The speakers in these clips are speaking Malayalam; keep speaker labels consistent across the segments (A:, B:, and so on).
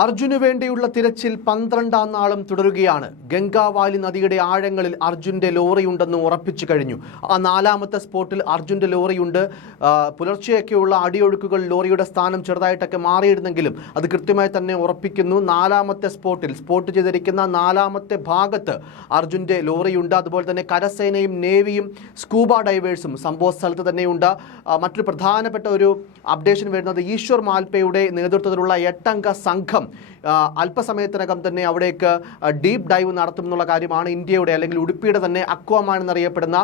A: അർജുന് വേണ്ടിയുള്ള തിരച്ചിൽ പന്ത്രണ്ടാം നാളും തുടരുകയാണ്. ഗംഗാവാലി നദിയുടെ ആഴങ്ങളിൽ അർജുന്റെ ലോറിയുണ്ടെന്ന് ഉറപ്പിച്ചു കഴിഞ്ഞു. ആ നാലാമത്തെ സ്പോട്ടിൽ അർജുന്റെ ലോറിയുണ്ട്. പുലർച്ചെയൊക്കെയുള്ള അടിയൊഴുക്കുകൾ ലോറിയുടെ സ്ഥാനം ചെറുതായിട്ടൊക്കെ മാറിയിരുന്നെങ്കിലും അത് കൃത്യമായി തന്നെ ഉറപ്പിക്കുന്നു. നാലാമത്തെ സ്പോട്ടിൽ സ്പോട്ട് ചെയ്തിരിക്കുന്ന നാലാമത്തെ ഭാഗത്ത് അർജുന്റെ ലോറിയുണ്ട്. അതുപോലെ തന്നെ കരസേനയും നേവിയും സ്കൂബ ഡൈവേഴ്സും സംഭവ സ്ഥലത്ത് തന്നെയുണ്ട്. മറ്റൊരു പ്രധാനപ്പെട്ട ഒരു അപ്ഡേഷൻ വരുന്നത് ഈശ്വർ മാൽപ്പയുടെ നേതൃത്വത്തിലുള്ള എട്ടംഗ സംഘം ആ, അല്പസമയത്തിനകം തന്നെ അവിടേക്ക് ഡീപ്പ് ഡൈവ് നടത്തും എന്നുള്ള കാര്യമാണ് ഇന്ത്യയുടെ അല്ലെങ്കിൽ ഉടുപ്പിയുടെ തന്നെ അക്വാമാൻ എന്നറിയപ്പെടുന്ന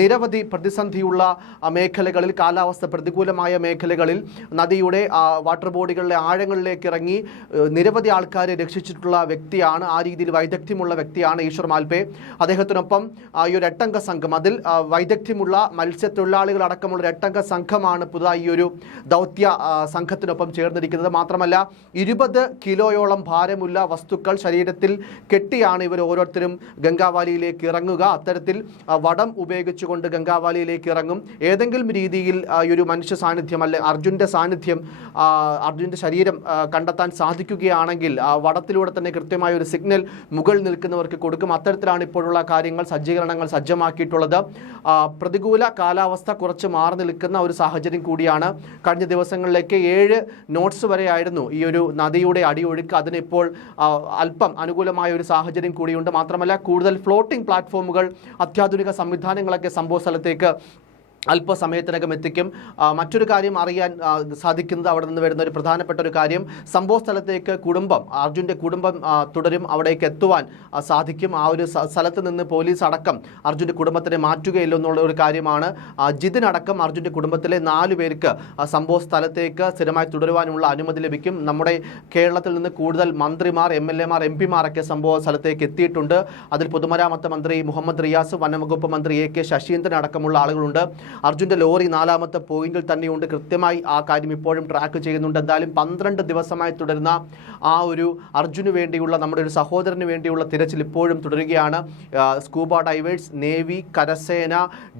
A: നിരവധി പ്രതിസന്ധിയുള്ള മേഖലകളിൽ കാലാവസ്ഥ പ്രതികൂലമായ മേഖലകളിൽ നദിയുടെ വാട്ടർ ബോഡികളിലെ ആഴങ്ങളിലേക്ക് ഇറങ്ങി നിരവധി ആൾക്കാരെ രക്ഷിച്ചിട്ടുള്ള വ്യക്തിയാണ് ആ രീതിയിൽ വൈദഗ്ധ്യമുള്ള വ്യക്തിയാണ് ഈശ്വർ മാൽപേ. അദ്ദേഹത്തിനൊപ്പം ഈ ഒരു എട്ടംഗ സംഘം അതിൽ വൈദഗ്ധ്യമുള്ള മത്സ്യത്തൊഴിലാളികൾ അടക്കമുള്ള ഒരു എട്ടംഗ സംഘമാണ് പുതുതായി ഈ ഒരു ദൗത്യ സംഘത്തിനൊപ്പം ചേർന്നിരിക്കുന്നത്. മാത്രമല്ല ഇരുപത് കിലോയോളം ഭാരമുള്ള വസ്തുക്കൾ ശരീരത്തിൽ കെട്ടിയാണ് ഇവർ ഓരോരുത്തരും ഗംഗാവാലിയിലേക്ക് ഇറങ്ങുക. അത്തരത്തിൽ വടം ഉപയോഗിച്ചുകൊണ്ട് ഗംഗാവാലിയിലേക്ക് ഇറങ്ങും. ഏതെങ്കിലും രീതിയിൽ ഈ ഒരു മനുഷ്യ സാന്നിധ്യം അല്ലെ അർജുന്റെ സാന്നിധ്യം അർജുന്റെ ശരീരം കണ്ടെത്താൻ സാധിക്കുകയാണെങ്കിൽ വടത്തിലൂടെ തന്നെ കൃത്യമായ ഒരു സിഗ്നൽ മുകളിൽ നിൽക്കുന്നവർക്ക് കൊടുക്കും. അത്തരത്തിലാണ് ഇപ്പോഴുള്ള കാര്യങ്ങൾ സജ്ജീകരണങ്ങൾ സജ്ജമാക്കിയിട്ടുള്ളത്. പ്രതികൂല കാലാവസ്ഥ കുറച്ച് മാറി നിൽക്കുന്ന ഒരു സാഹചര്യം കൂടിയാണ്. കഴിഞ്ഞ ദിവസങ്ങളിലേക്ക് ഏഴ് നോട്ട്സ് വരെയായിരുന്നു ഈ ഒരു നദിയുടെ അടിയൊഴുക്ക് അതിനിപ്പോൾ അല്പം അനുകൂലമായ ഒരു സാഹചര്യം കൂടിയുണ്ട്. മാത്രമല്ല കൂടുതൽ ഫ്ലോട്ടിംഗ് പ്ലാറ്റ്ഫോമുകൾ അത്യാധുനിക സംവിധാനങ്ങളൊക്കെ സംഭവ സ്ഥലത്തേക്ക് അല്പസമയത്തിനകം എത്തിക്കും മറ്റൊരു കാര്യം അറിയാൻ സാധിക്കുന്നത് അവിടെ നിന്ന് വരുന്ന ഒരു പ്രധാനപ്പെട്ട ഒരു കാര്യം. സംഭവ സ്ഥലത്തേക്ക് കുടുംബം അർജുന്റെ കുടുംബം തുടരും. അവിടേക്ക് എത്തുവാൻ സാധിക്കും. ആ ഒരു സ്ഥലത്ത് നിന്ന് പോലീസ് അടക്കം അർജുന്റെ കുടുംബത്തിനെ മാറ്റുകയില്ല എന്നുള്ള ഒരു കാര്യമാണ്. ജിതിനടക്കം അർജുന്റെ കുടുംബത്തിലെ നാലു പേർക്ക് സംഭവ സ്ഥലത്തേക്ക് സ്ഥിരമായി തുടരുവാനുള്ള അനുമതി ലഭിക്കും. നമ്മുടെ കേരളത്തിൽ നിന്ന് കൂടുതൽ മന്ത്രിമാർ എം എൽ എമാർ എം പിമാരൊക്കെ സംഭവ സ്ഥലത്തേക്ക് എത്തിയിട്ടുണ്ട്. അതിൽ പൊതുമരാമത്ത് മന്ത്രി മുഹമ്മദ് റിയാസ് വനംവകുപ്പ് മന്ത്രി എ കെ ശശീന്ദ്രൻ അടക്കമുള്ള ആളുകളുണ്ട്. അർജുന്റെ ലോറി നാലാമത്തെ പോയിന്റിൽ തന്നെയുണ്ട്. കൃത്യമായി ആ കാര്യം ഇപ്പോഴും ട്രാക്ക് ചെയ്യുന്നുണ്ട്. എന്തായാലും പന്ത്രണ്ട് ദിവസമായി തുടരുന്ന ആ ഒരു അർജുന് വേണ്ടിയുള്ള നമ്മുടെ ഒരു സഹോദരന് വേണ്ടിയുള്ള തിരച്ചിൽ ഇപ്പോഴും തുടരുകയാണ്. സ്കൂബ ഡൈവേഴ്സ് നേവി കരസേന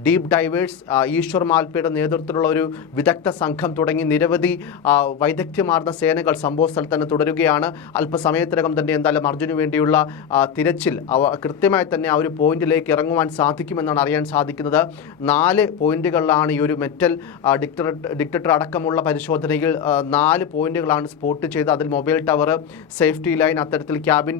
A: ഡീപ് ഡൈവേഴ്സ് ഈശ്വർ മാൽപ്പയുടെ നേതൃത്വത്തിലുള്ള ഒരു വിദഗ്ധ സംഘം തുടങ്ങി നിരവധി വൈദഗ്ധ്യമാർന്ന സേനകൾ സംഭവ സ്ഥലത്ത് തന്നെ തുടരുകയാണ്. അല്പസമയത്തിനകം തന്നെ എന്തായാലും അർജുന് വേണ്ടിയുള്ള തിരച്ചിൽ കൃത്യമായി തന്നെ ആ ഒരു പോയിന്റിലേക്ക് ഇറങ്ങുവാൻ സാധിക്കുമെന്നാണ് അറിയാൻ സാധിക്കുന്നത്. നാല് പോയിന്റുകളിലാണ് ഈ ഒരു മെറ്റൽ ഡിക്ടർ ഡിക്റ്റേറ്റർ അടക്കമുള്ള പരിശോധനയിൽ നാല് പോയിന്റുകളാണ് സ്പോട്ട് ചെയ്ത് അതിൽ മൊബൈൽ ടവർ സേഫ്റ്റി ലൈൻ അത്തരത്തിൽ ക്യാബിൻ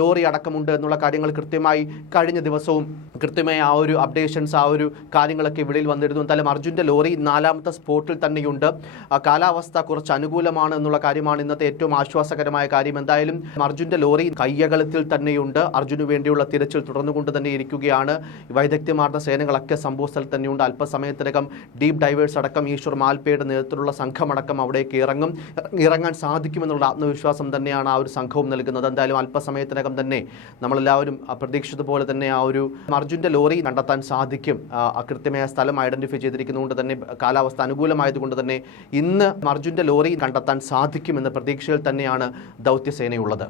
A: ലോറി അടക്കമുണ്ട് എന്നുള്ള കാര്യങ്ങൾ കൃത്യമായി കഴിഞ്ഞ ദിവസവും കൃത്യമായി ആ ഒരു അപ്ഡേഷൻസ് ആ ഒരു കാര്യങ്ങളൊക്കെ വെളിയിൽ വന്നിരുന്നു. എന്തായാലും അർജുന്റെ ലോറി നാലാമത്തെ സ്പോട്ടിൽ തന്നെയുണ്ട്. കാലാവസ്ഥ കുറച്ച് അനുകൂലമാണ് എന്നുള്ള കാര്യമാണ് ഇന്നത്തെ ഏറ്റവും ആശ്വാസകരമായ കാര്യം. എന്തായാലും അർജുന്റെ ലോറി കയ്യകലത്തിൽ തന്നെയുണ്ട്. അർജുന് വേണ്ടിയുള്ള തിരച്ചിൽ തുടർന്നുകൊണ്ട് തന്നെ ഇരിക്കുകയാണ്. വൈദഗ്ധ്യമാർന്ന സേനകളൊക്കെ സംഭവ സ്ഥലത്ത് തന്നെയുണ്ട് സമയത്തിനകം ഡീപ്പ് ഡൈവേഴ്സ് അടക്കം ഈശ്വർ മാൽപ്പയുടെ നേതൃത്വത്തിലുള്ള സംഘമടക്കം അവിടേക്ക് ഇറങ്ങും. ഇറങ്ങാൻ സാധിക്കുമെന്നുള്ള ആത്മവിശ്വാസം തന്നെയാണ് ആ ഒരു സംഘവും നൽകുന്നത്. എന്തായാലും അല്പസമയത്തിനകം തന്നെ നമ്മളെല്ലാവരും പ്രതീക്ഷിച്ചതുപോലെ തന്നെ ആ ഒരു അർജുന്റെ ലോറി കണ്ടെത്താൻ സാധിക്കും. അകൃത്യമായ സ്ഥലം ഐഡന്റിഫൈ ചെയ്തിരിക്കുന്നതുകൊണ്ട് തന്നെ കാലാവസ്ഥ അനുകൂലമായതുകൊണ്ട് തന്നെ ഇന്ന് അർജുന്റെ ലോറി കണ്ടെത്താൻ സാധിക്കുമെന്ന പ്രതീക്ഷയിൽ തന്നെയാണ് ദൗത്യസേനയുള്ളത്.